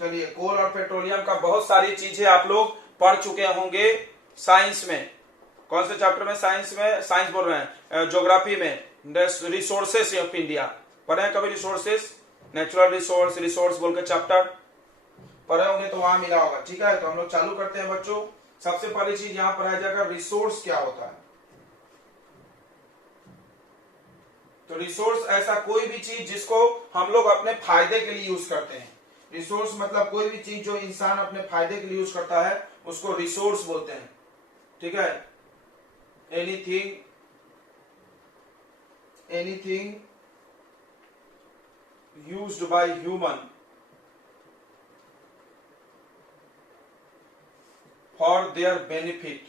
चलिए, कोल और पेट्रोलियम का बहुत सारी चीजें आप लोग पढ़ चुके होंगे साइंस में। कौन से चैप्टर में? साइंस में, साइंस बोल रहे हैं, ज्योग्राफी में रिसोर्सेस ऑफ इंडिया पढ़े हैं कभी? रिसोर्सेस, नेचुरल रिसोर्स, रिसोर्स बोल के चैप्टर पढ़े होंगे तो वहां मिला होगा। ठीक है, तो हम लोग चालू करते हैं बच्चों। सबसे पहली चीज यहां पढ़ाया जाएगा रिसोर्स क्या होता है। तो रिसोर्स ऐसा कोई भी चीज जिसको हम लोग अपने फायदे के लिए यूज करते हैं। रिसोर्स मतलब कोई भी चीज जो इंसान अपने फायदे के लिए यूज करता है उसको रिसोर्स बोलते हैं। ठीक है, anything used by human for their benefit,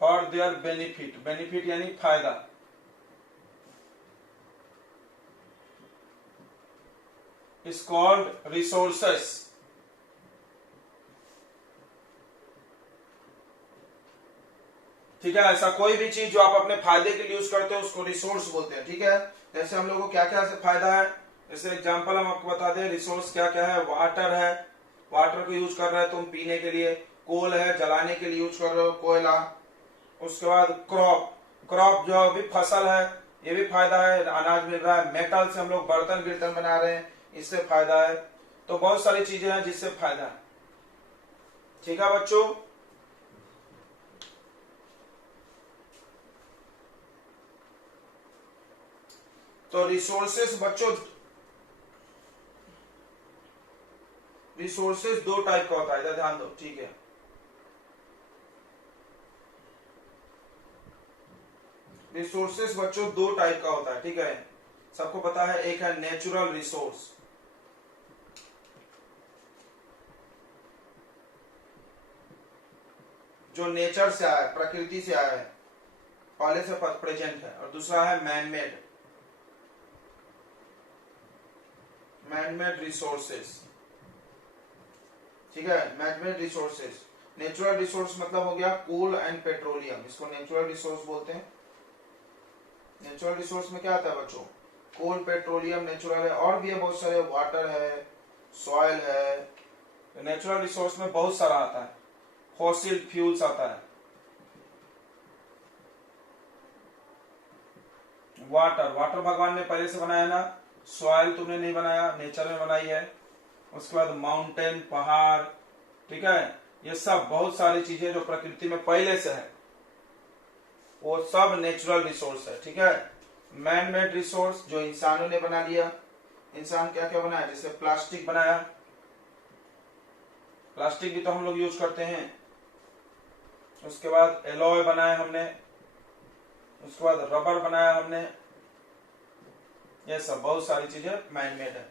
for their benefit, benefit यानी फायदा, इज कॉल्ड रिसोर्सेस। ठीक है, ऐसा कोई भी चीज जो आप अपने फायदे के लिए यूज करते हो उसको रिसोर्स बोलते हैं। ठीक है, जैसे हम लोगों को क्या क्या से फायदा है, जैसे एग्जांपल हम आपको बता दें, रिसोर्स क्या क्या है। वाटर है, वाटर को यूज कर रहे हैं तुम पीने के लिए। कोल है, जलाने के लिए यूज कर रहे हो, कोयला। उसके बाद क्रॉप, क्रॉप जो भी फसल है ये भी फायदा है, अनाज मिल रहा है। मेटल से हम लोग बर्तन बिर्तन बना रहे हैं, इससे फायदा है। तो बहुत सारी चीजें हैं जिससे फायदा है। ठीक है बच्चों, तो रिसोर्सेस बच्चों, रिसोर्सेस दो टाइप का होता है, इधर ध्यान दो। ठीक है, रिसोर्सेस बच्चों दो टाइप का होता है। ठीक है, सबको पता है। एक है नेचुरल रिसोर्स, जो नेचर से आया है, प्रकृति से आया है, पहले से प्रेजेंट है। और दूसरा है man made, man made resources. ठीक है, man made resources. Natural resource मतलब हो गया कोल एंड पेट्रोलियम, इसको नेचुरल रिसोर्स बोलते हैं। नेचुरल रिसोर्स में क्या आता है बच्चों? कोल, पेट्रोलियम नेचुरल है, और भी है बहुत सारे, वाटर है, सॉइल है। नेचुरल रिसोर्स में बहुत सारा आता है। फॉसिल फ्यूल्स आता है, वाटर, वाटर भगवान ने पहले से बनाया ना, सॉइल तुमने नहीं बनाया, नेचर में बनाई है। उसके बाद माउंटेन, पहाड़। ठीक है, ये सब बहुत सारी चीजें जो प्रकृति में पहले से है वो सब नेचुरल रिसोर्स है। ठीक है, मैन मेड रिसोर्स जो इंसानों ने बना लिया। इंसान क्या क्या बनाया? जैसे प्लास्टिक बनाया, प्लास्टिक भी तो हम लोग यूज करते हैं। उसके बाद एलॉय बनाया हमने, उसके बाद रबर बनाया हमने। ये सब बहुत सारी चीजें मैन मेड है।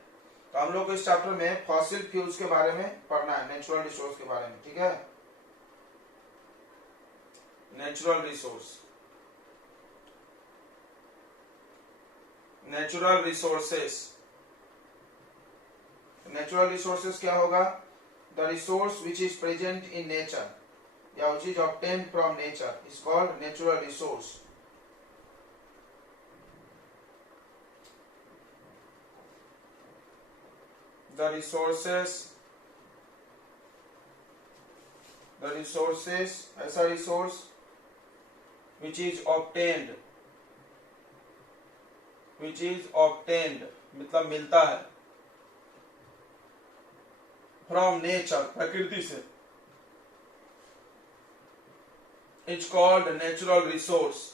तो हम लोग इस चैप्टर में फॉसिल फ्यूल्स के बारे में पढ़ना है, नेचुरल रिसोर्स के बारे में। ठीक है, natural resource, natural resources. Natural resources क्या होगा? The resource which is present in nature या which is obtained from nature is called natural resource. The resources, ऐसा रिसोर्स which is obtained मतलब मिलता है फ्रॉम नेचर, प्रकृति से, is called natural resource,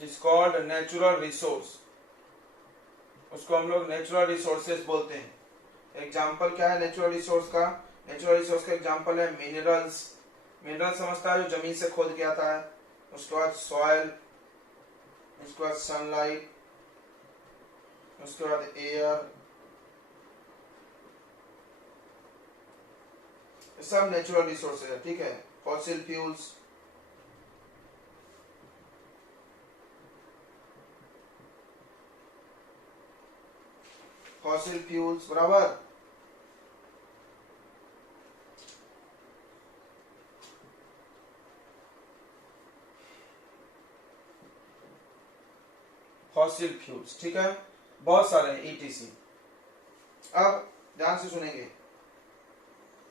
is called natural resource. उसको हम लोग नेचुरल रिसोर्सेस बोलते हैं। एग्जाम्पल क्या है नेचुरल रिसोर्स का? नेचुरल रिसोर्स का एग्जाम्पल है मिनरल्स। मिनरल समझता है जो जमीन से खोद के आता है। उसके बाद सॉइल, उसके बाद सनलाइट, उसके बाद एयर, सब नेचुरल रिसोर्सेज है। ठीक है, फॉसिल फ्यूल्स, फॉसिल फ्यूल्स बराबर। फॉसिल फ्यूल्स, ठीक है, बहुत सारे हैं ईटीसी। अब ध्यान से सुनेंगे,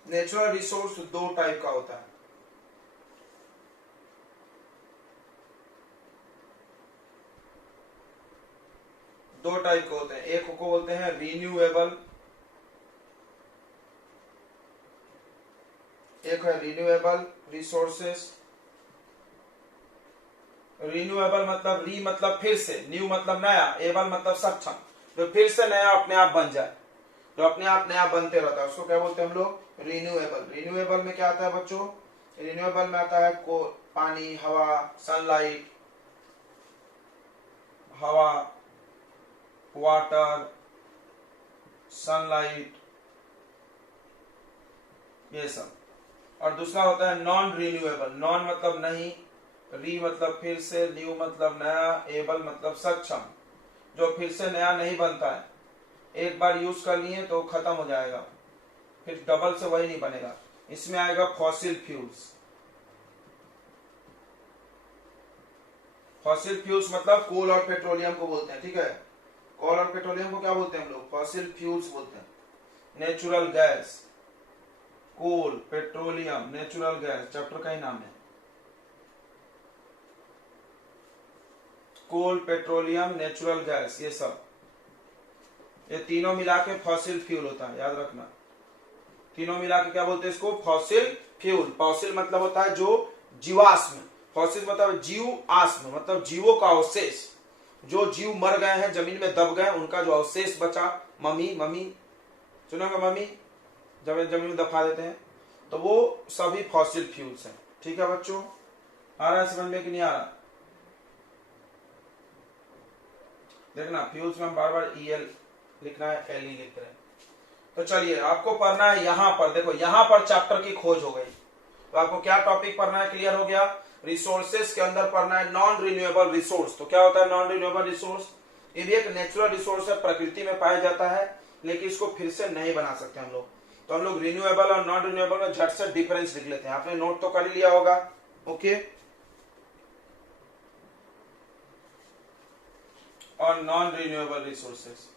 नेचुरल रिसोर्स दो टाइप का होता है। दो टाइप के होते हैं, एक को बोलते हैं रिन्यूएबल, एक है रिन्यूएबल रिसोर्सेस। रिन्यूएबल मतलब री मतलब फिर से, न्यू मतलब नया, एबल मतलब सक्षम, जो फिर से नया अपने आप बन जाए, जो अपने आप नया बनते रहता है, उसको क्या बोलते हैं हम लोग, रिन्यूएबल। रिन्यूएबल में क्या आता है बच्चों, रिन्यूएबल में आता है को पानी, हवा, सनलाइट, हवा, वाटर, सनलाइट, ये सब। और दूसरा होता है नॉन रिन्यूएबल। नॉन मतलब नहीं, री मतलब फिर से, न्यू मतलब नया, एबल मतलब सक्षम, जो फिर से नया नहीं बनता है, एक बार यूज कर लिए तो खत्म हो जाएगा, फिर डबल से वही नहीं बनेगा। इसमें आएगा फॉसिल फ्यूल्स। फॉसिल फ्यूल्स मतलब कोल और पेट्रोलियम को बोलते हैं, ठीक है, कोल और पेट्रोलियम को क्या बोलते हैं हम लोग, फॉसिल फ्यूल्स बोलते हैं। नेचुरल गैस, कोल, पेट्रोलियम, नेचुरल गैस, चैप्टर का ही नाम है, कोल, पेट्रोलियम, नेचुरल गैस, ये सब, ये तीनों मिला के फॉसिल फ्यूल होता है, याद रखना। तीनों मिला के क्या बोलते हैं इसको, फॉसिल फ्यूल। फॉसिल मतलब होता है जो जीवाश्म, फॉसिल मतलब जीव आश्म मतलब जीवों का अवशेष, जो जीव मर गए हैं, जमीन में दब गए, उनका जो अवशेष बचा, मम्मी, मम्मी सुनोगे, मम्मी जब जमीन में दफा देते हैं, तो वो सभी फॉसिल फ्यूल्स हैं, ठीक है बच्चों। आ रहा है समझ में कि नहीं आ रहा, देखना फ्यूल्स में हम बार बार ईएल लिखना है, एल लिख रहे हैं। तो चलिए आपको पढ़ना है यहां पर, देखो यहां पर चैप्टर की खोज हो गई, तो आपको क्या टॉपिक पढ़ना है, क्लियर हो गया। रिसोर्सेस के अंदर पढ़ना है नॉन रिन्यूएबल रिसोर्स। तो क्या होता है नॉन रिन्यूएबल रिसोर्स, ये भी एक नेचुरल रिसोर्स है, प्रकृति में पाया जाता है, लेकिन इसको फिर से नहीं बना सकते हम लोग। तो हम लोग रिन्यूएबल और नॉन रिन्यूएबल में झट से डिफरेंस लिख लेते हैं, आपने नोट तो कर ही लिया होगा, ओके। और नॉन रिन्यूएबल रिसोर्सेस,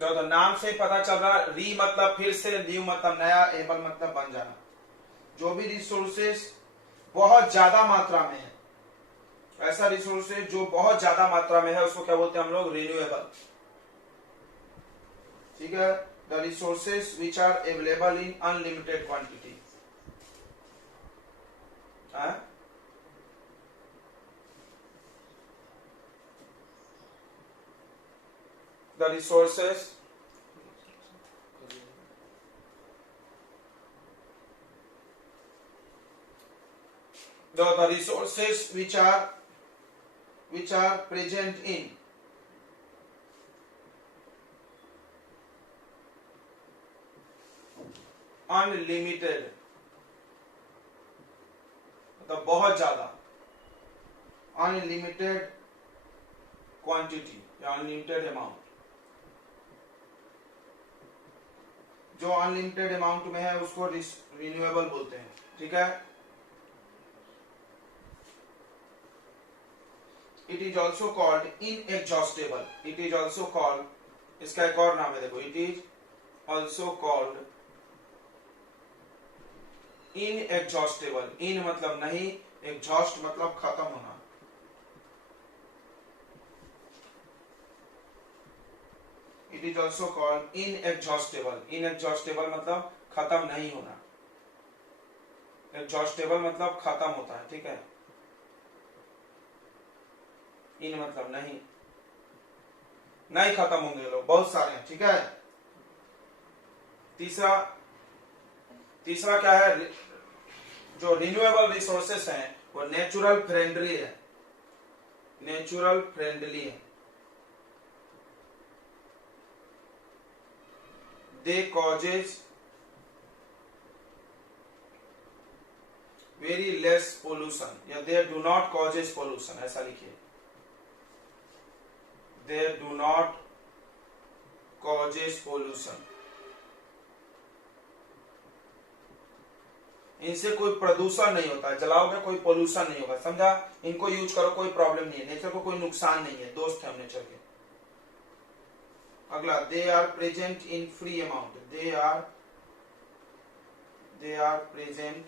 तो नाम से पता चल रहा, री मतलब फिर से, न्यू मतलब नया, एबल मतलब बन जाना। जो भी रिसोर्सेस बहुत ज्यादा मात्रा में है, ऐसा रिसोर्सेज जो बहुत ज्यादा मात्रा में है, उसको क्या बोलते हैं हम लोग, रिन्यूएबल, ठीक है। The resources which are available in unlimited quantity, the resources the resources which are present in unlimited, मतलब बहुत ज्यादा, अनलिमिटेड क्वांटिटी या अनलिमिटेड अमाउंट, जो अनलिमिटेड अमाउंट में है उसको रिन्यूएबल बोलते हैं, ठीक है। It is also called inexhaustible, it is also called, इसका एक और नाम है, देखो, it is also called inexhaustible. In मतलब नहीं, एग्जॉस्ट मतलब खत्म होना, it is also called inexhaustible. Inexhaustible मतलब खत्म नहीं होना, एग्जॉस्टेबल मतलब खत्म होता है, ठीक है। इन मतलब नहीं, नहीं खत्म होंगे लोग, बहुत सारे हैं, ठीक है। तीसरा क्या है, जो रिन्यूएबल रिसोर्सेस हैं वो नेचुरल फ्रेंडली है, नेचुरल फ्रेंडली है, दे कॉजेज वेरी लेस पोल्यूशन, या they do not causes pollution, ऐसा लिखिए, they do not causes pollution. इनसे कोई प्रदूषण नहीं होता है, जलाओगे कोई पोल्यूशन नहीं होगा, समझा। इनको यूज करो, कोई प्रॉब्लम नहीं है, नेचर को कोई नुकसान नहीं है, दोस्त है हम नेचर के। अगला, they are present in free amount, they are present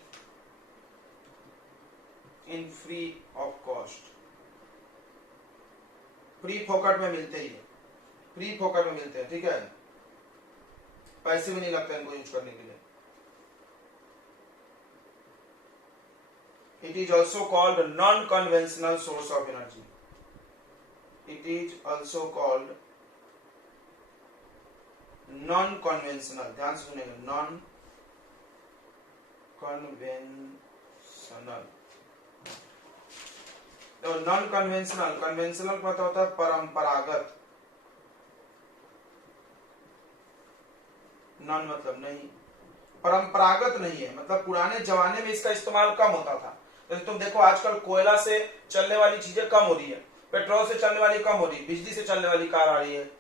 in free of cost, free फोकट में मिलते ही है, फ्री फोकट में मिलते हैं, ठीक है, पैसे भी नहीं लगते इनको यूज करने के लिए। It is also called non-conventional source of energy. It is also called non-conventional. ध्यान से सुनेंगे, non-conventional. तो non-conventional, conventional पता होता है परंपरागत, नॉन मतलब नहीं, परंपरागत नहीं है, मतलब पुराने जमाने में इसका इस्तेमाल कम होता था। जैसे तुम देखो आजकल कोयला से चलने वाली चीजें कम हो रही है, पेट्रोल से चलने वाली कम हो रही है, बिजली से चलने वाली कार आ रही है,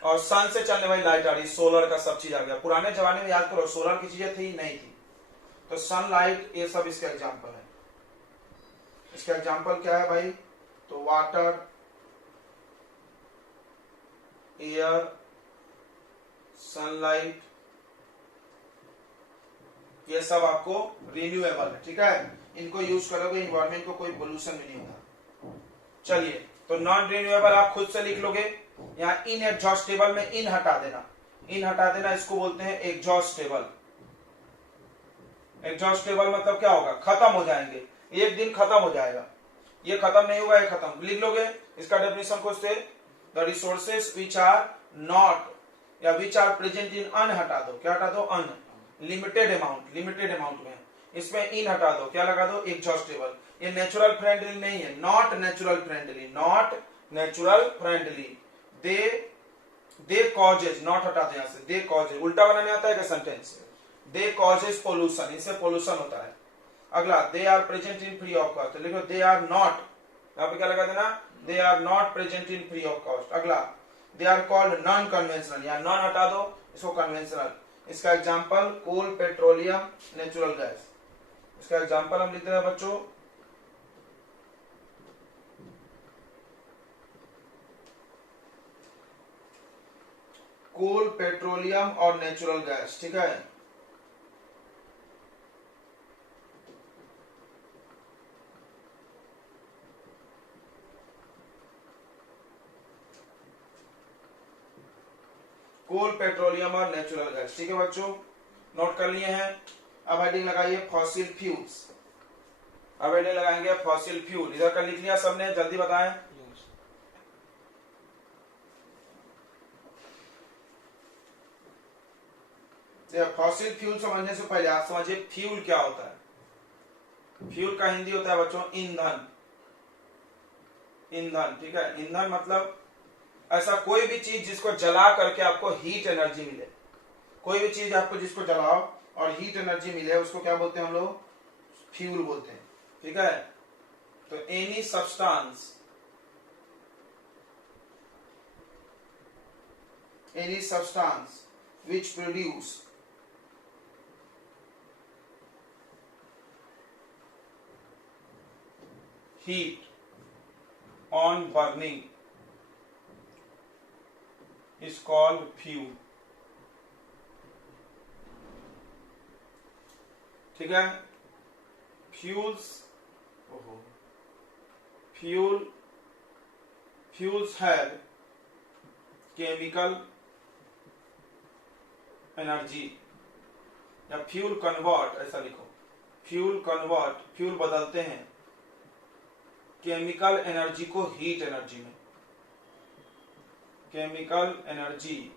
और सन से चलने वाली लाइट आ रही है, सोलर का सब चीज आ गया। पुराने जमाने में याद करो सोलर की चीजें थी नहीं थी, तो सनलाइट, ये सब इसका एग्जाम्पल है। इसका एग्जाम्पल क्या है भाई, तो वाटर, एयर, सनलाइट, ये सब आपको रिन्यूएबल है, ठीक है। इनको यूज करोगे इन्वायरमेंट को कोई पोल्यूशन भी नहीं होगा। चलिए, तो नॉन रिन्यूएबल आप खुद से लिख लोगे, यहाँ इन एग्जॉस्टेबल में इन हटा देना, इन हटा देना, इसको बोलते हैं एग्जॉस्टेबल। एग्जॉस्टेबल मतलब क्या होगा, खत्म हो जाएंगे, एक दिन खत्म हो जाएगा, ये खत्म नहीं होगा, ये खत्म, लिख लोगे। इसका डेफिनेशन को से the resources which are not या विच आर प्रेजेंट इन अन हटा दो, क्या हटा दो, अन, लिमिटेड अमाउंट, लिमिटेड अमाउंट में, इसमें इन हटा दो, क्या लगा दो, एग्जॉस्टेबल। ये नेचुरल फ्रेंडली नहीं है, not natural friendly, not natural friendly. They causes, not हटा दो यहां से, दे कॉजेज, उल्टा बनाने आता है क्या सेंटेंस, दे कॉजेज पोल्यूशन, इससे पोल्यूशन होता है। अगला, they are present in free of cost, लिखो दे आर नॉट, यहाँ पे क्या लगा देना, they are not present in free of cost. अगला, they are called non conventional, या नॉन हटा दो, इसको कन्वेंशनल। इसका example coal, petroleum, natural gas. इसका एग्जाम्पल हम लिखते हैं बच्चों, कोल, पेट्रोलियम और नेचुरल गैस, ठीक है। कोल, पेट्रोलियम और नेचुरल गैस, ठीक है बच्चों, नोट कर लिए हैं। अब हेडिंग लगाइए फॉसिल फ्यूल्स, अब हेडिंग लगाएंगे फॉसिल फ्यूल, इधर का लिख लिया सबने, जल्दी बताएं। फॉसिल फ्यूल समझने से पहले आप समझिए फ्यूल क्या होता है। फ्यूल का हिंदी होता है बच्चों ईंधन, ईंधन, ठीक है। ईंधन मतलब ऐसा कोई भी चीज जिसको जला करके आपको हीट एनर्जी मिले, कोई भी चीज आपको जिसको जलाओ और हीट एनर्जी मिले, उसको क्या बोलते हैं हम लोग, फ्यूल बोलते हैं, ठीक है। तो any substance which produce heat on burning is called fuel, ठीक है। फ्यूल्स have केमिकल एनर्जी, या फ्यूल कन्वर्ट, ऐसा लिखो, फ्यूल बदलते हैं केमिकल एनर्जी को हीट एनर्जी में, chemical energy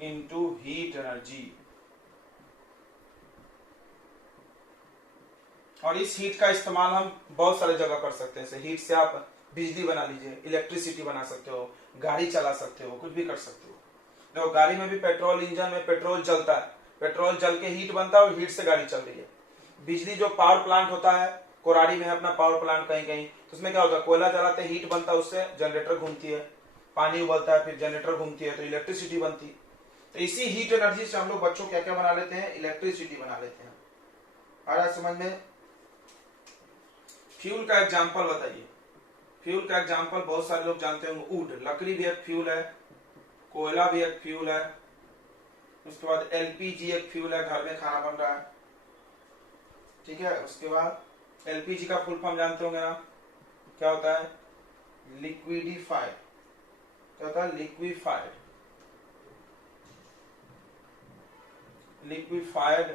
into heat energy. और इस हीट का इस्तेमाल हम बहुत सारे जगह कर सकते हैं। हीट से आप बिजली बना लीजिए, इलेक्ट्रिसिटी बना सकते हो, गाड़ी चला सकते हो, कुछ भी कर सकते हो। देखो गाड़ी में भी पेट्रोल, इंजन में पेट्रोल जलता है, पेट्रोल जल के हीट बनता है और हीट से गाड़ी चल रही है। बिजली जो पावर प्लांट होता है, कोराड़ी में है अपना पावर प्लांट कहीं कहीं, तो उसमें क्या होता है, कोयला जलाते हैं, हीट बनता है, उससे जनरेटर घूमती है, पानी उबलता है, फिर जनरेटर घूमती है, तो इलेक्ट्रिसिटी बनती। तो इसी हीट एनर्जी से हम लोग बच्चों क्या क्या बना लेते हैं, इलेक्ट्रिसिटी बना लेते हैं। आ रहा है समझ में? फ्यूल का एग्जाम्पल बताइए। फ्यूल का एग्जाम्पल बहुत सारे लोग जानते होंगे, वुड, लकड़ी भी एक फ्यूल है, कोयला भी एक फ्यूल है, उसके बाद एलपीजी एक फ्यूल है, घर में खाना बन रहा है, ठीक है। उसके बाद एलपीजी का फुल फॉर्म जानते होंगे ना, क्या होता है? लिक्विडिफाइड। क्या होता है? Liquefied, liquefied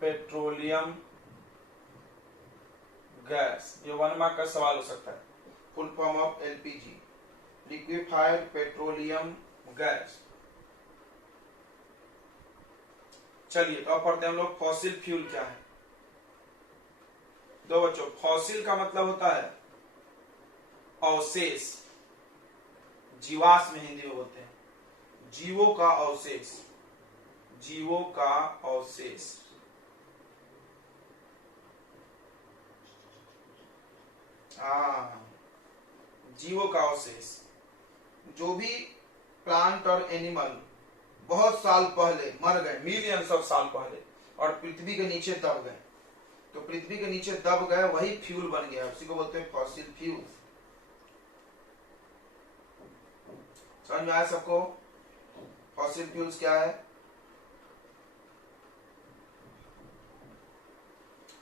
petroleum gas. ये 1 मार्क का सवाल हो सकता है। Full form of LPG, liquefied petroleum gas. चलिए तो अब पढ़ते हैं हम लोग फॉसिल फ्यूल क्या है। दो बच्चों, फॉसिल का मतलब होता है अवशेष, जीवाश्म में हिंदी में बोलते हैं, जीवों का अवशेष, जीवों का अवशेष। जीवों का अवशेष, जो भी प्लांट और एनिमल बहुत साल पहले मर गए, मिलियंस ऑफ साल पहले, और पृथ्वी के नीचे दब गए, तो पृथ्वी के नीचे दब गए वही फ्यूल बन गया, उसी को बोलते हैं फॉसिल फ्यूल। समझ में आया सबको? फॉसिल फ्यूल्स क्या है?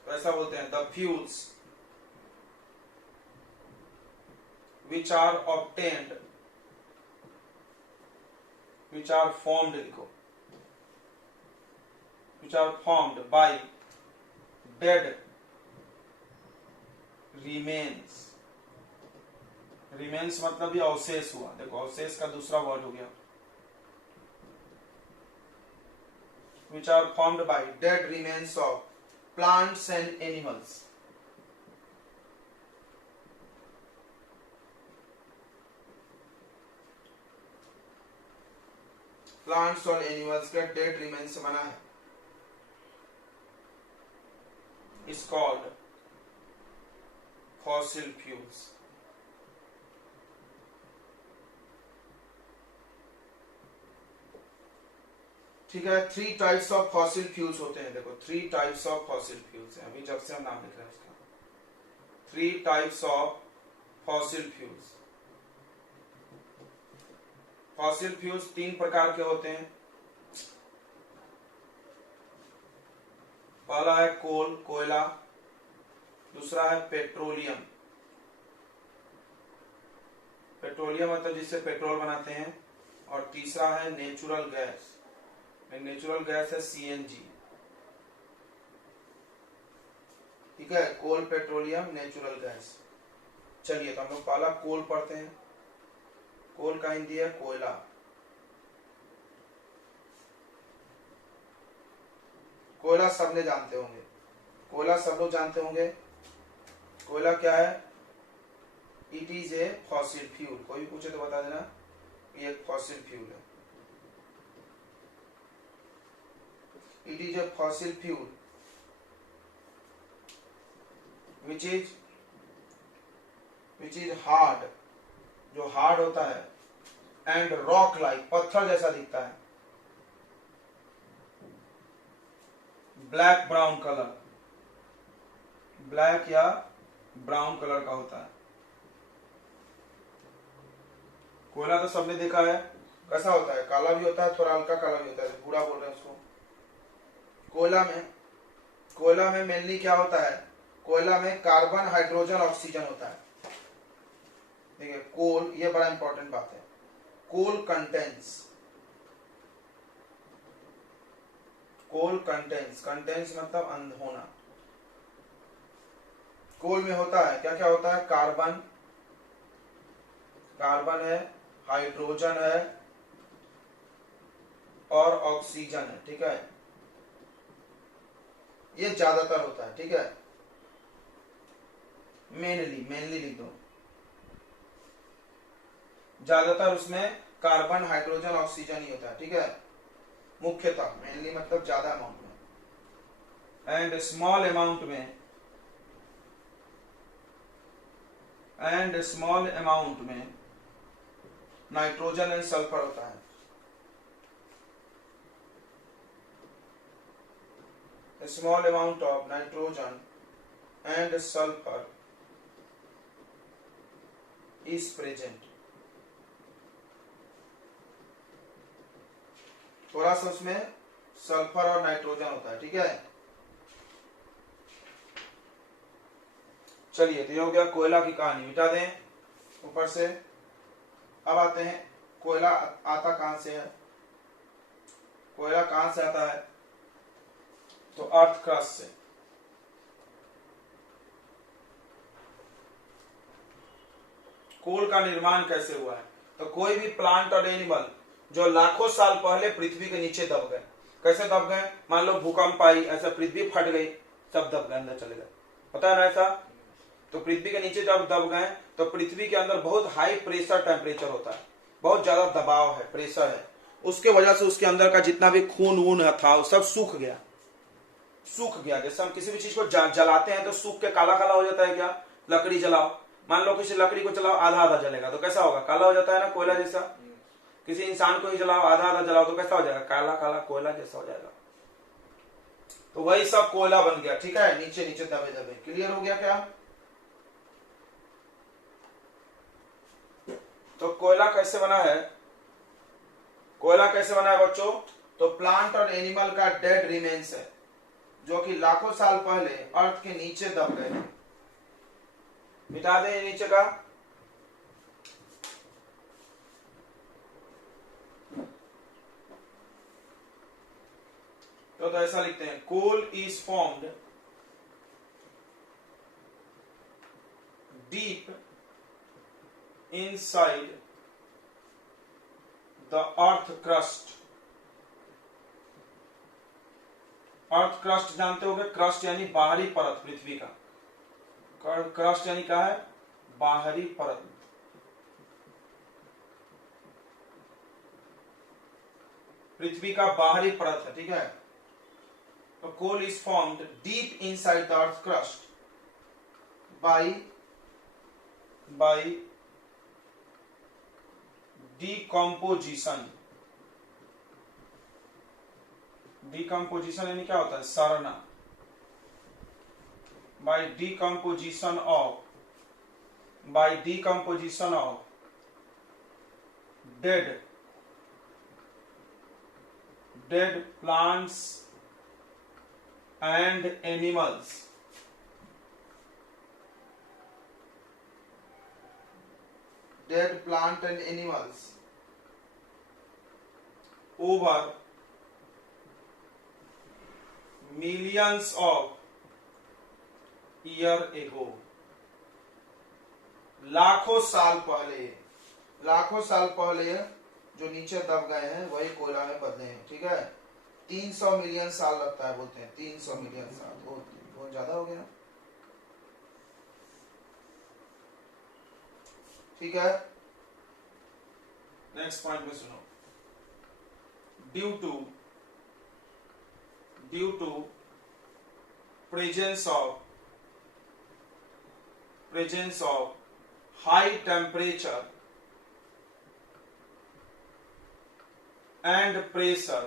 तो ऐसा बोलते हैं, the fuels which are obtained, which are formed, लिखो, which are formed by dead remains। remains मतलब भी अवशेष हुआ, देखो अवशेष का दूसरा वर्ड हो गया, which are formed by dead remains of plants and animals। Plants और एनिमल्स के डेड रिमेन्स से बना है, इज कॉल्ड फॉसिल फ्यूल्स। ठीक है, 3 टाइप्स ऑफ फॉसिल फ्यूल्स होते हैं। देखो 3 टाइप्स ऑफ फॉसिल फ्यूल्स हैं, अभी जब से हम नाम लिख रहे हैं उसका। 3 types of fossil fuels. Fossil fuels 3 प्रकार के होते हैं। पहला है कोल, कोयला, दूसरा है पेट्रोलियम, पेट्रोलियम मतलब जिससे पेट्रोल बनाते हैं, और तीसरा है नेचुरल गैस। नेचुरल गैस है सीएनजी। ठीक है, कोल, पेट्रोलियम, नेचुरल गैस। चलिए तो हम लोग पहला कोल पढ़ते हैं। कोल का हिंदी है कोयला। कोयला सबने जानते होंगे, कोयला सब लोग जानते होंगे। कोयला क्या है? It is a fossil fuel. कोई भी पूछे तो बता देना ये एक फॉसिल फ्यूल है। It is a fossil fuel which is hard, जो हार्ड होता है, एंड रॉक लाइक, पत्थर जैसा दिखता है, ब्लैक ब्राउन कलर, ब्लैक या ब्राउन कलर का होता है। कोयला तो सबने देखा है, कैसा होता है? काला भी होता है, थोड़ा हल्का काला भी होता है, पूरा बोल रहे हैं उसको। कोयला में मेनली क्या होता है? कोयला में कार्बन, हाइड्रोजन, ऑक्सीजन होता है। देखिए कोल, ये बड़ा इंपॉर्टेंट बात है। कोल कंटेंस मतलब अंध होना। कोल में होता है, क्या क्या होता है? कार्बन है, हाइड्रोजन है और ऑक्सीजन है। ठीक है, ये ज्यादातर होता है। ठीक है, मेनली लिख दो, ज्यादातर उसमें कार्बन, हाइड्रोजन, ऑक्सीजन ही होता है। ठीक है, मुख्यतः, मेनली मतलब ज्यादा अमाउंट में। एंड स्मॉल अमाउंट में नाइट्रोजन एंड सल्फर होता है। a small amount of nitrogen and sulfur is present. थोड़ा सा उसमें सल्फर और नाइट्रोजन होता है, ठीक है। चलिए, तो ये हो गया कोयला की कहानी, मिटा दें ऊपर से। अब आते हैं कोयला आता कहां से है। कोयला कहां से आता है, तो अर्थ क्रस्ट से। कोल का निर्माण कैसे हुआ है, तो कोई भी प्लांट और एनिमल जो लाखों साल पहले पृथ्वी के नीचे दब गए। कैसे दब गए, मान लो भूकंप आई, ऐसा पृथ्वी फट गई, सब दब गए, अंदर चले गए, पता है ना ऐसा। तो पृथ्वी के नीचे जब दब गए तो पृथ्वी के अंदर बहुत हाई प्रेशर टेम्परेचर होता है, बहुत ज्यादा दबाव है, प्रेशर है। उसके वजह से उसके अंदर का जितना भी खून वून था वो सब सूख गया, सूख गया। जैसे हम किसी भी चीज को जलाते हैं तो सूख के काला काला हो जाता है क्या। लकड़ी जलाओ, मान लो किसी लकड़ी को जलाओ, आधा आधा जलेगा तो कैसा होगा, काला हो जाता है ना, कोयला जैसा। किसी इंसान को ही जलाओ, आधा आधा जलाओ तो कैसा हो जाएगा, काला काला कोयला जैसा हो जाएगा। तो वही सब कोयला बन गया, ठीक है, नीचे नीचे दबे दबे। क्लियर हो गया क्या। तो कोयला कैसे बना है, कोयला कैसे बना है बच्चों, तो प्लांट और एनिमल का डेड रिमेन्स है, जो कि लाखों साल पहले अर्थ के नीचे दब गए। मिटा दें नीचे का। तो ऐसा लिखते हैं, coal is formed deep inside the earth crust। Earth crust जानते होंगे, क्रस्ट यानी बाहरी परत पृथ्वी का। क्रस्ट यानी क्या है, बाहरी परत। पृथ्वी का बाहरी परत है, ठीक है। तो coal is formed deep inside the earth crust by decomposition. Decomposition यानी क्या होता है, सड़ना। By decomposition of dead plants and animals. Dead plant and animals over millions of year ago। लाखों साल पहले जो नीचे दब गए हैं वही कोयला में बदले हैं, ठीक है। 300 मिलियन साल लगता है, बोलते हैं 300 मिलियन साल, बहुत ज्यादा हो गया, ठीक है। नेक्स्ट पॉइंट में सुनो, due to presence of high temperature and pressure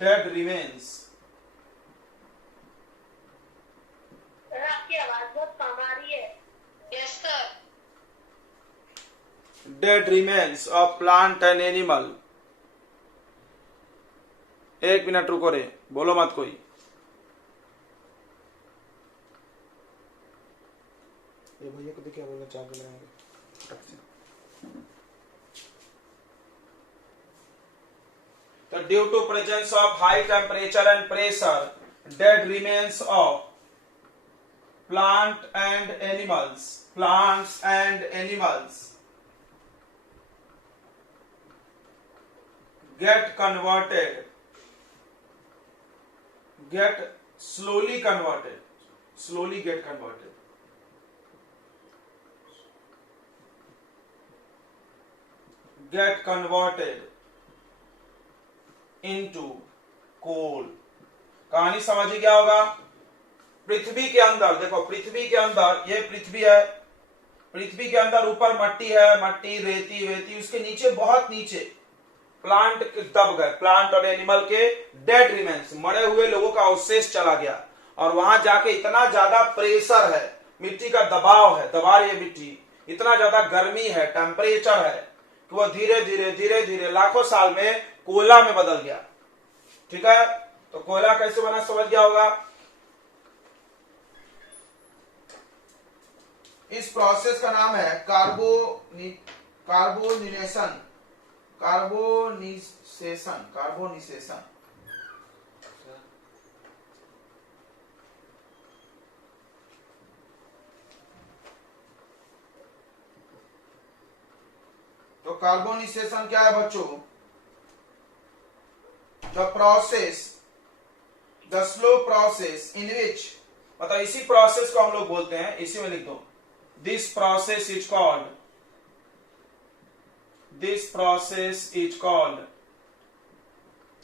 dead remains। आपकी आवाज बहुत कम आ रही है। Yes sir. Dead remains of plant and animal। एक मिनट रुको रे, बोलो मत कोई। ये भैया को देखिए, बोलना चार्ज लगाएंगे। So due to presence of high temperature and pressure, dead remains of plants and animals slowly get converted into coal। कहानी समझिए क्या होगा। पृथ्वी के अंदर देखो, पृथ्वी के अंदर, ये पृथ्वी है, पृथ्वी के अंदर ऊपर मट्टी है, मट्टी रेती वेती, उसके नीचे बहुत नीचे प्लांट दब गए, प्लांट और एनिमल के डेड रिमेन्स, मरे हुए लोगों का अवशेष चला गया, और वहां जाके इतना ज्यादा प्रेशर है, मिट्टी का दबाव है, दबा रही है मिट्टी, इतना ज्यादा गर्मी है, टेम्परेचर है कि वो धीरे धीरे धीरे धीरे लाखों साल में कोयला में बदल गया। ठीक है, तो कोयला कैसे बना समझ गया होगा। इस प्रोसेस का नाम है कार्बोनिलेशन, कार्बोनिसेशन। तो कार्बोनिसेशन क्या है बच्चों? द स्लो प्रोसेस इन विच, मतलब इसी प्रोसेस को हम लोग बोलते हैं, इसी में लिख दो, दिस प्रोसेस इज कॉल्ड,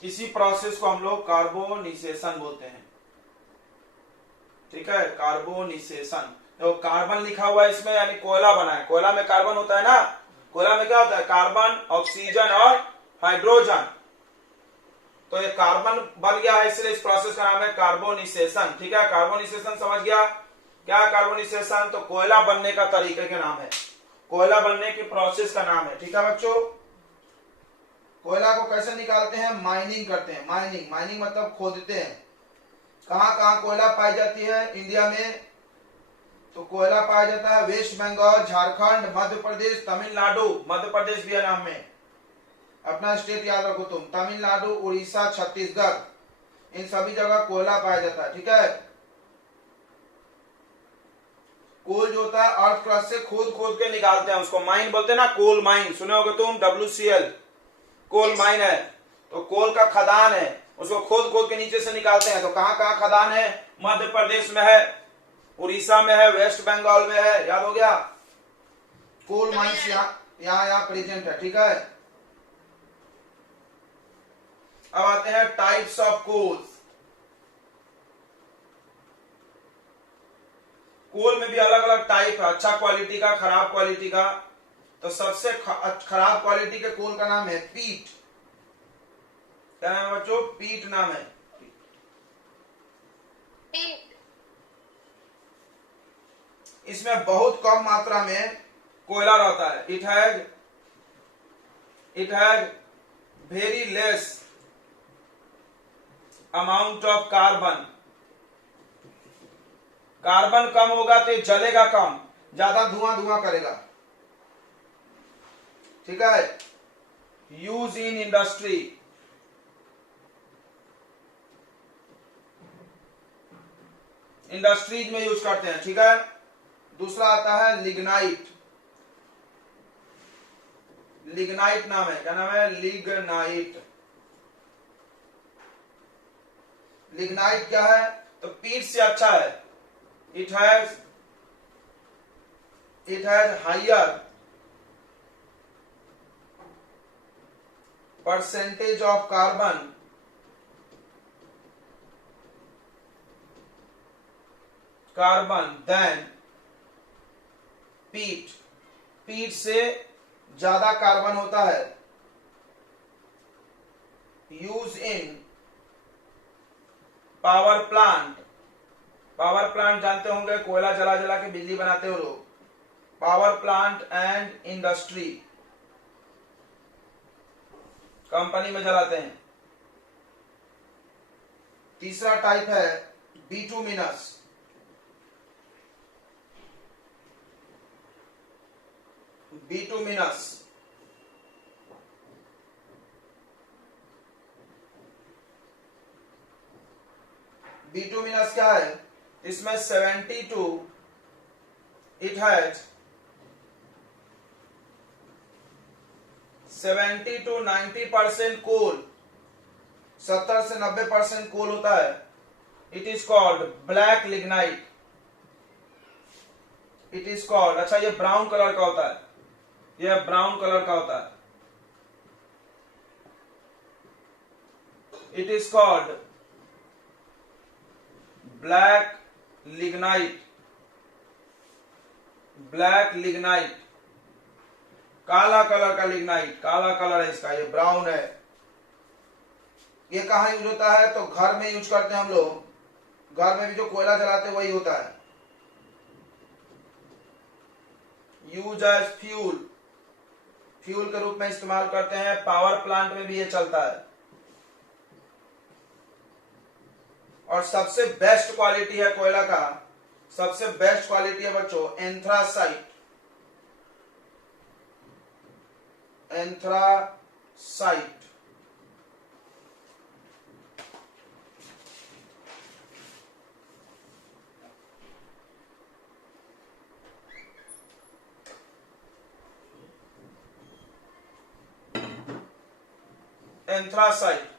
इसी प्रोसेस को हम लोग कार्बोनिसेशन बोलते हैं। ठीक है, कार्बोनिसेशन। तो कार्बन लिखा हुआ है इसमें, यानी कोयला बना है, कोयला में कार्बन होता है ना, कोयला में क्या होता है? कार्बन, ऑक्सीजन और हाइड्रोजन। तो ये कार्बन बन गया है, इसलिए इस प्रोसेस का नाम है कार्बोनिसेशन। ठीक है, कार्बोनिसेशन समझ गया क्या? कार्बोनिसेशन तो कोयला बनने का तरीके का नाम है, कोयला बनने की प्रोसेस का नाम है। ठीक है बच्चों, कोयला को कैसे निकालते हैं? माइनिंग करते हैं, माइनिंग मतलब खोदते हैं। कहां कहां कोयला पाई जाती है इंडिया में? तो कोयला पाया जाता है वेस्ट बंगाल, झारखंड, मध्य प्रदेश, तमिलनाडु, मध्य प्रदेश भी है नाम में, अपना स्टेट याद रखो तुम, तमिलनाडु, उड़ीसा, छत्तीसगढ़, इन सभी जगह कोयला पाया जाता है। ठीक है, कोल जो होता है अर्थ क्रस्ट से खोद खोद के निकालते हैं, उसको माइन बोलते हैं ना, कोल माइन सुने होगे तुम, WCL, कोल माइन है। तो कोल का खदान है, उसको खोद खोद के नीचे से निकालते हैं। तो कहां कहां खदान है? मध्य प्रदेश में है, उड़ीसा में है, वेस्ट बंगाल में है, याद हो गया। कोल माइंस यहाँ प्रेजेंट है। ठीक है, अब आते हैं टाइप्स ऑफ कोल्स। कोल में भी अलग अलग टाइप है, अच्छा क्वालिटी का, खराब क्वालिटी का। तो सबसे खराब क्वालिटी के कोल का नाम है पीट। क्या नाम है बच्चों? पीट नाम है। इसमें बहुत कम मात्रा में कोयला रहता है। It has very less amount of carbon. Carbon कम होगा तो जलेगा कम, ज्यादा धुआं करेगा। ठीक है, यूज इन इंडस्ट्री, इंडस्ट्रीज में यूज करते हैं। ठीक है, दूसरा आता है लिग्नाइट। लिग्नाइट नाम है, क्या नाम है? लिग्नाइट। लिग्नाइट क्या है? तो पीट से अच्छा है। It has higher percentage of carbon than peat. Peat से ज्यादा कार्बन होता है। Use in power plant. Power plant जानते होंगे, कोयला जला जला के बिजली बनाते हो लोग। Power plant and industry, company में जलाते हैं। तीसरा टाइप है बिटुमिनस। बिटुमिनस बिटुमिनस क्या है? इसमें 72 इट हैज 70 to 90% कोल, 70 से 90% कोल होता है। It is called black lignite. It is called, अच्छा ये ब्राउन कलर का होता है, यह ब्राउन कलर का होता है। It is called black lignite. Black lignite, काला कलर का लिग्नाइट, काला कलर है इसका, ये ब्राउन है। ये कहाँ यूज होता है? तो घर में यूज करते हैं हम लोग। घर में भी जो कोयला जलाते हैं वही होता है। यूज एज फ्यूल, फ्यूल के रूप में इस्तेमाल करते हैं। पावर प्लांट में भी ये चलता है। और सबसे बेस्ट क्वालिटी है कोयला का, सबसे बेस्ट क्वालिटी है बच्चों anthracite. Anthracite anthracite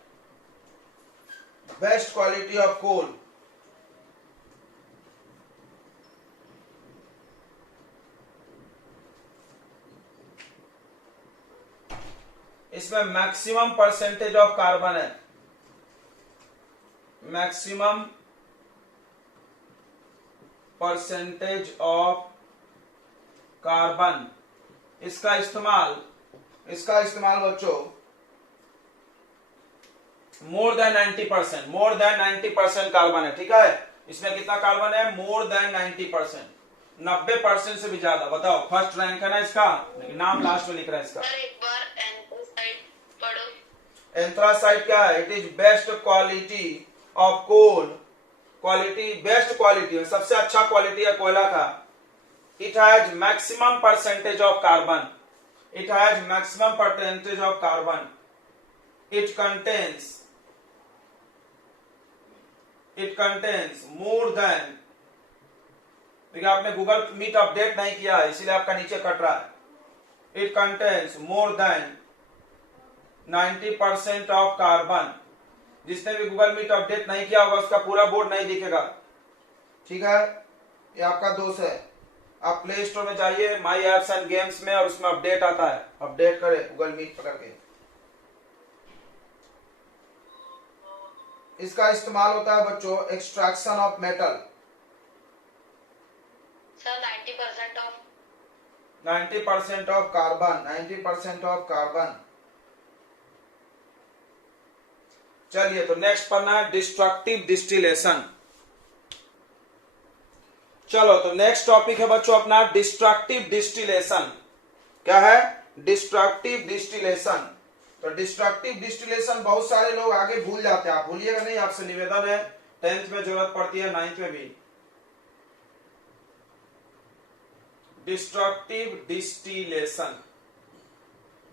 best quality of coal. इसमें मैक्सिमम परसेंटेज ऑफ कार्बन है, मैक्सिमम परसेंटेज ऑफ कार्बन। इसका इस्तेमाल बच्चों more than 90%, more than 90% carbon है। ठीक है, इसमें कितना कार्बन है? मोर देन 90%, 90% से भी ज्यादा। बताओ, फर्स्ट रैंक है ना इसका, लेकिन नाम लास्ट में लिख रहा है इसका। एक बार एंथ्रासाइट पढ़ो। एंथ्रासाइट क्या है? It is best quality of coal, quality, best quality, सबसे अच्छा क्वालिटी है कोयला का। It has maximum percentage of carbon, it has maximum percentage of carbon. It contains more than, देखिए आपने गूगल मीट अपडेट नहीं किया है इसीलिए आपका नीचे कट रहा है। It contains more than 90% of carbon. जिसने भी गूगल मीट अपडेट नहीं किया होगा उसका पूरा बोर्ड नहीं दिखेगा। ठीक है, ये आपका दोस्त है। आप प्ले स्टोर में जाइए, माई एप्स एंड गेम्स में, और उसमें अपडेट आता है, अपडेट करें गूगल मीट पकड़ के। इसका इस्तेमाल होता है बच्चों extraction of metal. Sir 90% of 90% of carbon, 90% of carbon. चलिए, तो नेक्स्ट पढ़ना है डिस्ट्रक्टिव डिस्टिलेशन। चलो, तो नेक्स्ट टॉपिक है बच्चों अपना डिस्ट्रक्टिव डिस्टिलेशन। क्या है? Destructive distillation. तो डिस्ट्रक्टिव डिस्टिलेशन बहुत सारे लोग आगे भूल जाते हैं, आप भूलिएगा नहीं, आपसे निवेदन है। 10th में जरूरत पड़ती है, 9th में भी। डिस्ट्रक्टिव डिस्टिलेशन,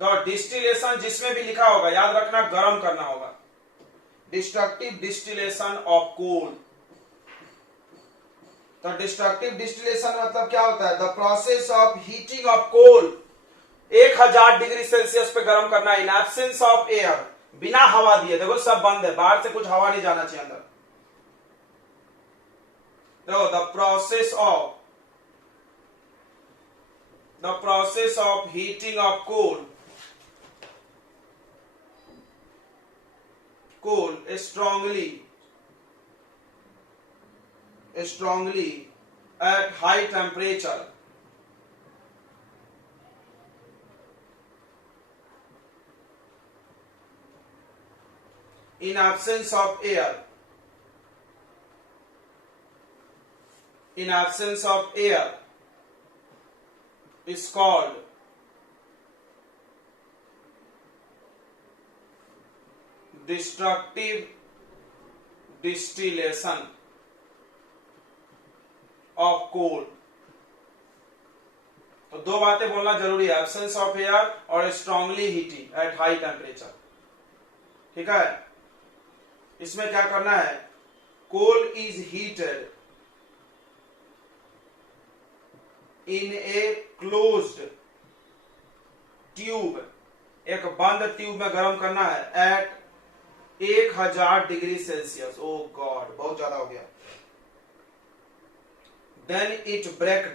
तो डिस्टिलेशन जिसमें भी लिखा होगा याद रखना गर्म करना होगा। Destructive distillation of coal. तो डिस्ट्रक्टिव डिस्टिलेशन मतलब क्या होता है? The process of heating of coal, 1000 degree Celsius पे गर्म करना, इन एब्सेंस ऑफ एयर, बिना हवा दिए। देखो सब बंद है, बाहर से कुछ हवा नहीं जाना चाहिए अंदर। देखो, the process of heating of coal strongly at high temperature in absence of air, is called destructive distillation of coal। तो दो बातें बोलना जरूरी है, एब्सेंस ऑफ एयर और strongly heating at high temperature. ठीक है, इसमें क्या करना है? Coal is heated in a closed tube, एक बंद ट्यूब में गर्म करना है at 1000 degree Celsius. Oh God, बहुत ज्यादा हो गया। देन इट ब्रेक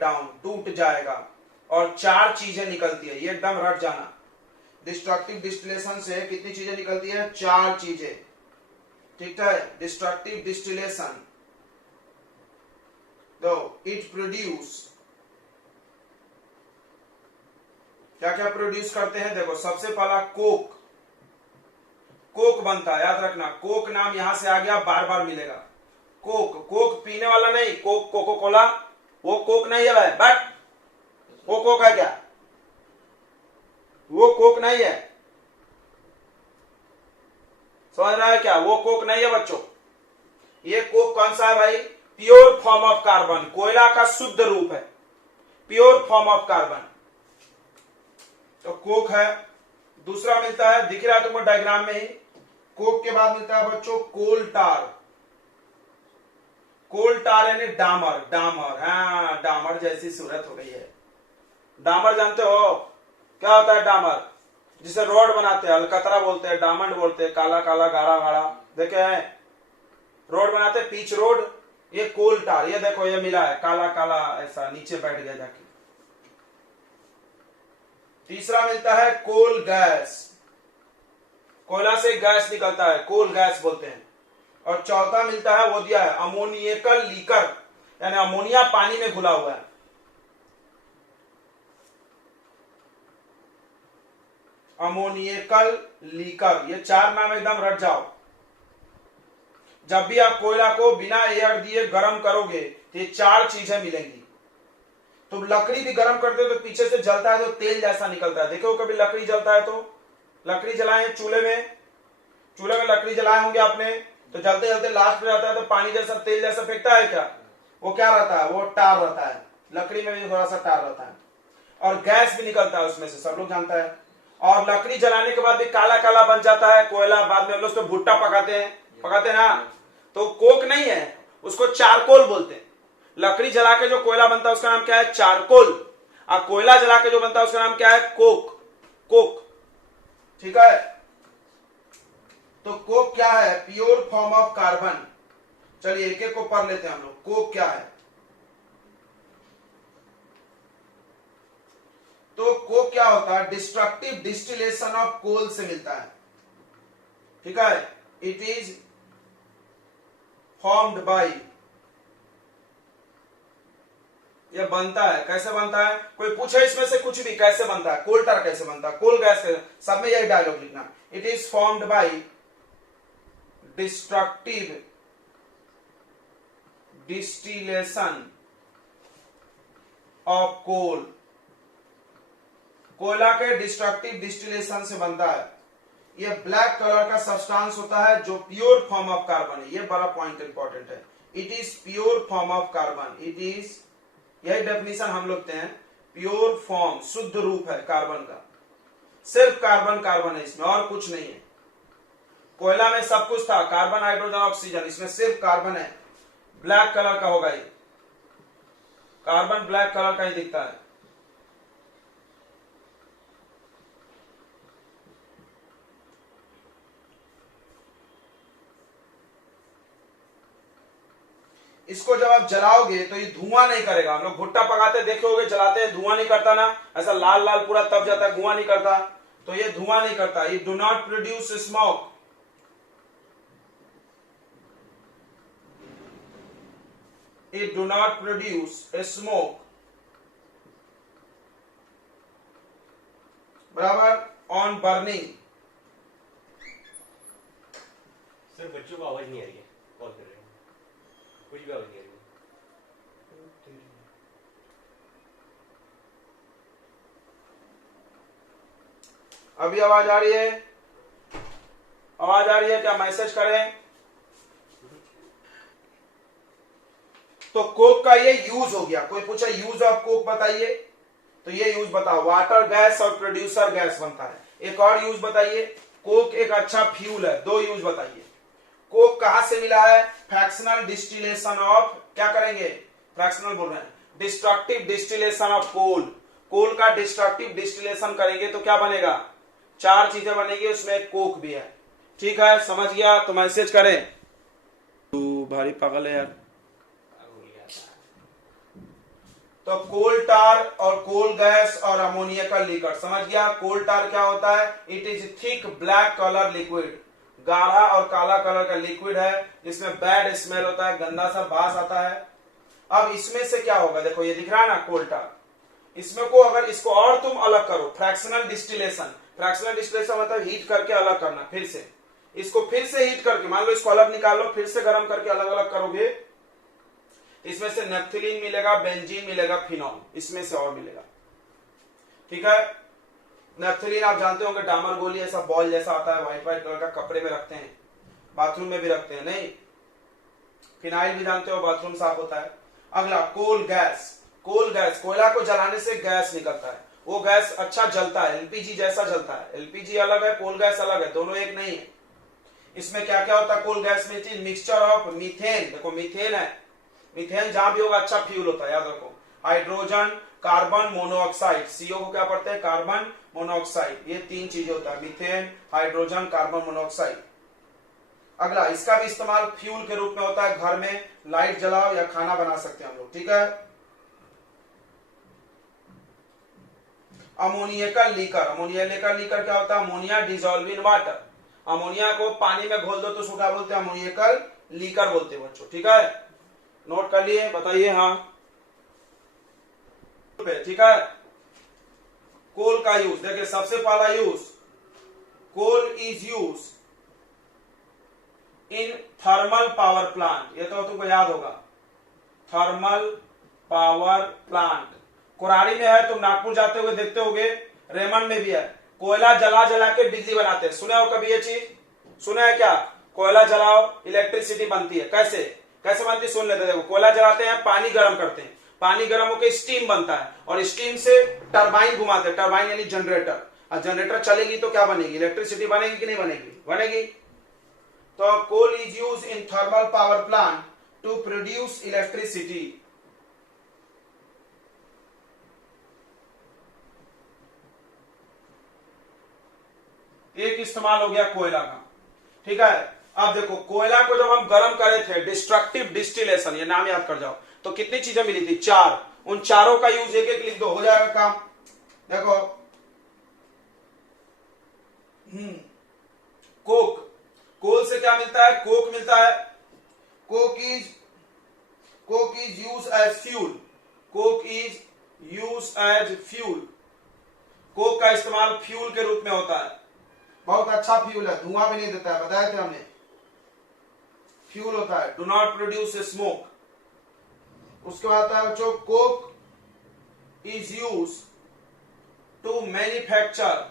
डाउन, टूट जाएगा। और 4 चीजें निकलती है, ये एकदम रट जाना। डिस्ट्रक्टिव डिस्टिलेशन से कितनी चीजें निकलती है? 4 चीजें। ठीक है, डिस्ट्रक्टिव डिस्टिलेशन तो इट प्रोड्यूस, क्या क्या प्रोड्यूस करते हैं? देखो सबसे पहला कोक, कोक बनता है, याद रखना कोक नाम यहां से आ गया, बार बार मिलेगा। कोक, कोक पीने वाला नहीं, कोक कोको कोला, वो कोक नहीं है भाई, बट वो कोक है क्या? वो कोक नहीं है, समझ रहा है क्या? वो कोक नहीं है बच्चों। ये कोक कौन सा है भाई? प्योर फॉर्म ऑफ कार्बन, कोयला का शुद्ध रूप है, प्योर फॉर्म ऑफ कार्बन, तो कोक है। दूसरा मिलता है, दिख रहा है तुमको डायग्राम में ही, कोक के बाद मिलता है बच्चों कोल टार। कोल टार यानी डामर, डामर, हाँ डामर जैसी सूरत हो गई है। डामर जानते हो क्या होता है? डामर जिसे रोड बनाते हैं, अलकतरा बोलते हैं, डायमंड बोलते हैं, काला काला गाढ़ा गाढ़ा, देखे हैं रोड बनाते, पिच रोड। ये कोल टार, ये देखो ये मिला है काला काला, ऐसा नीचे बैठ गया जाके। तीसरा मिलता है कोल गैस, कोयला से गैस निकलता है, कोल गैस बोलते हैं। और चौथा मिलता है, वो दिया है अमोनियकल लीकर, यानी अमोनिया पानी में घुला हुआ है। अमोनियकल लीकर, ये चार नाम एकदम रट जाओ। जब भी आप कोयला को बिना एयर दिए गर्म करोगे तो ये चार चीजें मिलेंगी। तो लकड़ी भी गर्म करते हो तो पीछे से जलता है तो तेल जैसा निकलता है, देखो कभी लकड़ी जलता है तो। लकड़ी जलाए चूल्हे में, चूल्हे में लकड़ी जलाए होंगे आपने, तो जलते जलते लास्ट में आता है तो पानी जैसा तेल जैसा फेंकता है क्या? वो क्या रहता है? वो टार रहता है। लकड़ी में भी थोड़ा सा टार रहता है, और गैस भी निकलता है उसमें से, सब लोग जानता है। और लकड़ी जलाने के बाद भी काला काला बन जाता है कोयला, बाद में हम लोग उसमें भुट्टा पकाते हैं ना, तो कोक नहीं है, उसको चारकोल बोलते हैं। लकड़ी जला के जो कोयला बनता है उसका नाम क्या है? चारकोल। और कोयला जला के जो बनता है उसका नाम क्या है? कोक, कोक, ठीक है। तो कोक क्या है? Pure form of carbon. चलिए एक एक को पढ़ लेते हैं हम लोग। कोक क्या है? तो कोक क्या होता है? डिस्ट्रक्टिव डिस्टिलेशन ऑफ कोल से मिलता है, ठीक है। इट इज फॉर्म्ड बाय, ये बनता है, कैसे बनता है? कोई पूछे इसमें से कुछ भी, कैसे बनता है? कोल टार कैसे बनता है? कोल गैस कैसे? सब में यही डायलॉग लिखना। It is formed by destructive distillation of coal, कोयला के डिस्ट्रक्टिव डिस्टिलेशन से बनता है। ये ब्लैक कलर का सब्सटेंस होता है जो प्योर फॉर्म ऑफ कार्बन है, ये बड़ा पॉइंट इंपॉर्टेंट है। It is pure form of carbon, it is, यही डेफिनेशन हम लोग देते हैं, प्योर फॉर्म, शुद्ध रूप है कार्बन का। सिर्फ कार्बन कार्बन है इसमें, और कुछ नहीं है। कोयला में सब कुछ था, कार्बन हाइड्रोजन ऑक्सीजन, इसमें सिर्फ कार्बन है। ब्लैक कलर का होगा ये, कार्बन ब्लैक कलर का ही दिखता है। इसको जब आप जलाओगे तो ये धुआं नहीं करेगा। हम लोग भुट्टा पकाते देखे होगे, जलाते हैं धुआं नहीं करता ना, ऐसा लाल लाल पूरा तब जाता है, धुआं नहीं करता। तो ये धुआं नहीं करता, ये do not produce smoke. It do not produce smoke, बराबर, ऑन बर्निंग। सर बच्चों को आवाज नहीं आ रही है, कॉल कर रहे हैं, कुछ भी आवाज नहीं आ रही है। अभी आवाज आ रही है? आवाज आ रही है क्या? मैसेज करें। तो कोक का ये यूज हो गया। कोई पूछा यूज ऑफ कोक बताइए, तो ये यूज बताओ। वाटर गैस और प्रोड्यूसर गैस बनता है। एक और यूज बताइए। कोक एक अच्छा फ्यूल है। दो यूज बताइए। कोक कहां से मिला है? फ्रैक्शनल डिस्टिलेशन ऑफ, क्या करेंगे? फ्रैक्शनल बोल रहे हैं, डिस्ट्रक्टिव डिस्टिलेशन ऑफ कोल। कोल का डिस्ट्रक्टिव डिस्टिलेशन करेंगे तो क्या बनेगा? चार चीजें बनेगी, उसमें कोक भी है। ठीक है, समझ गया तो मैसेज करें। तू भारी पागल है यार। तो कोल टार और कोल गैस और अमोनिया का लीकर, समझ गया? कोल टार क्या होता है? It is thick black colour liquid, गाढ़ा और काला कलर का लिक्विड है जिसमें बैड स्मेल होता है, गंदा सा भास आता है। अब इसमें से क्या होगा, देखो ये दिख रहा है ना कोल टार, इसमें को अगर इसको और तुम अलग करो, फ्रैक्शनल डिस्टिलेशन, फ्रैक्शनल डिस्टिलेशन मतलब हीट करके अलग करना, फिर से इसको फिर से हीट करके, मान लो इसको अलग निकाल लो, फिर से गर्म करके अलग अलग करोगे, इसमें से नेफ्थलीन मिलेगा, बेंजीन मिलेगा, फिनॉल, इसमें से और मिलेगा। ठीक है, नेफ्थलीन आप जानते होंगे डामर गोली ऐसा बॉल जैसा आता है, व्हाइट व्हाइट कलर का, कपड़े में रखते हैं, बाथरूम में भी रखते हैं, नहीं, फिनाइल भी जानते हो, बाथरूम साफ होता है। अगला कोल गैस, कोल गैस, कोयला को जलाने से गैस निकलता है, वो गैस अच्छा जलता है, एलपीजी जैसा जलता है, एलपीजी अलग है, कोल गैस अलग है, दोनों एक नहीं है। इसमें क्या क्या होता है कोल गैस में, चीज मिक्सचर ऑफ मीथेन, देखो मीथेन है, मीथेन जहां भी होगा अच्छा फ्यूल होता है, याद रखो, हाइड्रोजन, कार्बन मोनोऑक्साइड, सीओ को क्या पढ़ते हैं, कार्बन मोनोऑक्साइड, ये तीन चीजें होता है, मीथेन, हाइड्रोजन, कार्बन मोनोऑक्साइड। अगला, इसका भी इस्तेमाल फ्यूल के रूप में होता है, घर में लाइट जलाओ या खाना बना सकते हैं हम लोग। ठीक है, अमोनियकल लीकर, अमोनियकल लीकर क्या होता है, ammonia dissolve in water, ammonia को पानी में घोल दो तो उसको क्या बोलते हैं, अमोनियकल लीकर बोलते हैं बच्चों। ठीक है, नोट कर लिए, बताइए। हाँ, ठीक है, कोल का यूज देखिए, सबसे पहला use, coal is use in thermal power plant, ये तो तुमको याद होगा, थर्मल पावर प्लांट, कुरारी में है, तुम नागपुर जाते हुए देखते होगे, रेमंड में भी है, कोयला जला जला के बिजली बनाते हैं, सुना हो कभी ये चीज, सुना है क्या, कोयला जलाओ इलेक्ट्रिसिटी बनती है, कैसे कैसे बनती है सुन लेते, देखो कोयला जलाते हैं, पानी गर्म करते हैं, पानी गर्म होकर स्टीम बनता है, और स्टीम से टरबाइन घुमाते हैं, टरबाइन यानी जनरेटर, और जनरेटर चलेगी तो क्या बनेगी, इलेक्ट्रिसिटी बनेगी कि नहीं बनेगी, बनेगी। तो coal is use in thermal power plant to produce electricity. एक इस्तेमाल हो गया कोयला का। ठीक है, अब देखो कोयला को जब हम गर्म करे थे, डिस्ट्रक्टिव डिस्टिलेशन, ये नाम याद कर जाओ, तो कितनी चीजें मिली थी, चार, उन चारों का यूज एक एक लिख दो, हो जाएगा काम। देखो, कोक, कोल से क्या मिलता है, कोक मिलता है, coke is use as fuel, coke is use as fuel, coke का इस्तेमाल फ्यूल के रूप में होता है, बहुत अच्छा फ्यूल है, धुआं भी नहीं देता है, बताए थे हमने, फ्यूल होता है, डू नॉट प्रोड्यूस स्मोक। उसके बाद आता है बच्चों, coke is use to manufacture,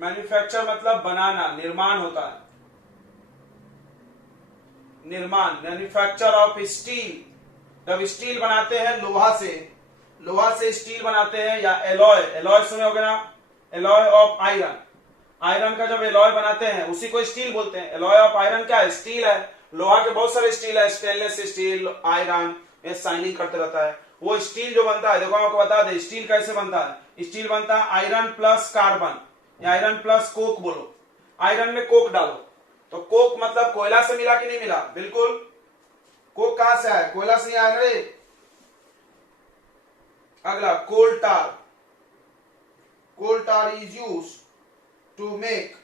manufacture मतलब बनाना, निर्माण होता है, निर्माण, मैन्युफैक्चर ऑफ स्टील, जब स्टील बनाते हैं लोहा से स्टील बनाते हैं, या एलॉय, एलॉय सुने होगे ना, एलॉय ऑफ आयरन, आयरन का जब एलॉय बनाते हैं उसी को स्टील बोलते हैं। एलॉय ऑफ आयरन क्या है, स्टील है, लोहा के बहुत सारे स्टील है, स्टेनलेस स्टील, आयरन, ये शाइनिंग करते रहता है, वो स्टील जो बनता है, देखो आपको बता दे स्टील कैसे बनता है, स्टील बनता है आयरन प्लस कार्बन, या आयरन प्लस कोक बोलो, आयरन में कोक डालो, तो कोक मतलब कोयला से मिला कि नहीं मिला, बिल्कुल, कोक कहां से आया, कोयला से आया रे। अगला, कोल टार, कोल टार इज यूज टू मेक,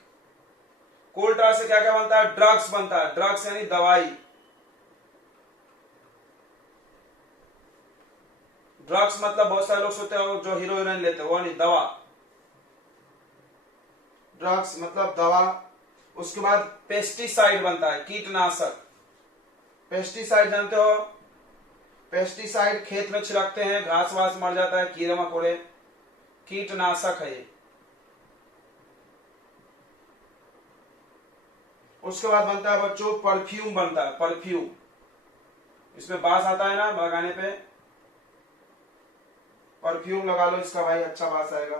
कोल टार से क्या क्या बनता है, ड्रग्स बनता है, ड्रग्स यानी दवाई, ड्रग्स मतलब बहुत सारे लोग सोचते हैं जो हीरो हीरोइन लेते हैं, वो नहीं, दवा, ड्रग्स मतलब दवा। उसके बाद पेस्टिसाइड बनता है, कीटनाशक, पेस्टिसाइड जानते हो, पेस्टिसाइड खेत में छिड़कते हैं, घास वास मर जाता है, कीड़े मकोड़े, कीटनाशक है ये। उसके बाद बनता है बच्चों परफ्यूम बनता है, परफ्यूम, इसमें बास आता है ना लगाने पे, परफ्यूम लगा लो इसका भाई, अच्छा बास आएगा।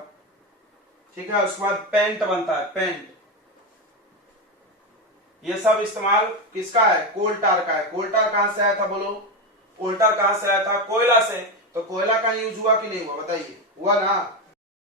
ठीक है, उसके बाद पेंट बनता है, पेंट, ये सब इस्तेमाल किसका है, कोल टार का है। कोल टार कहां से आया था बोलो, कोल टार कहां से आया था, कोयला से, तो कोयला का यूज हुआ कि नहीं हुआ, बताइए, हुआ ना।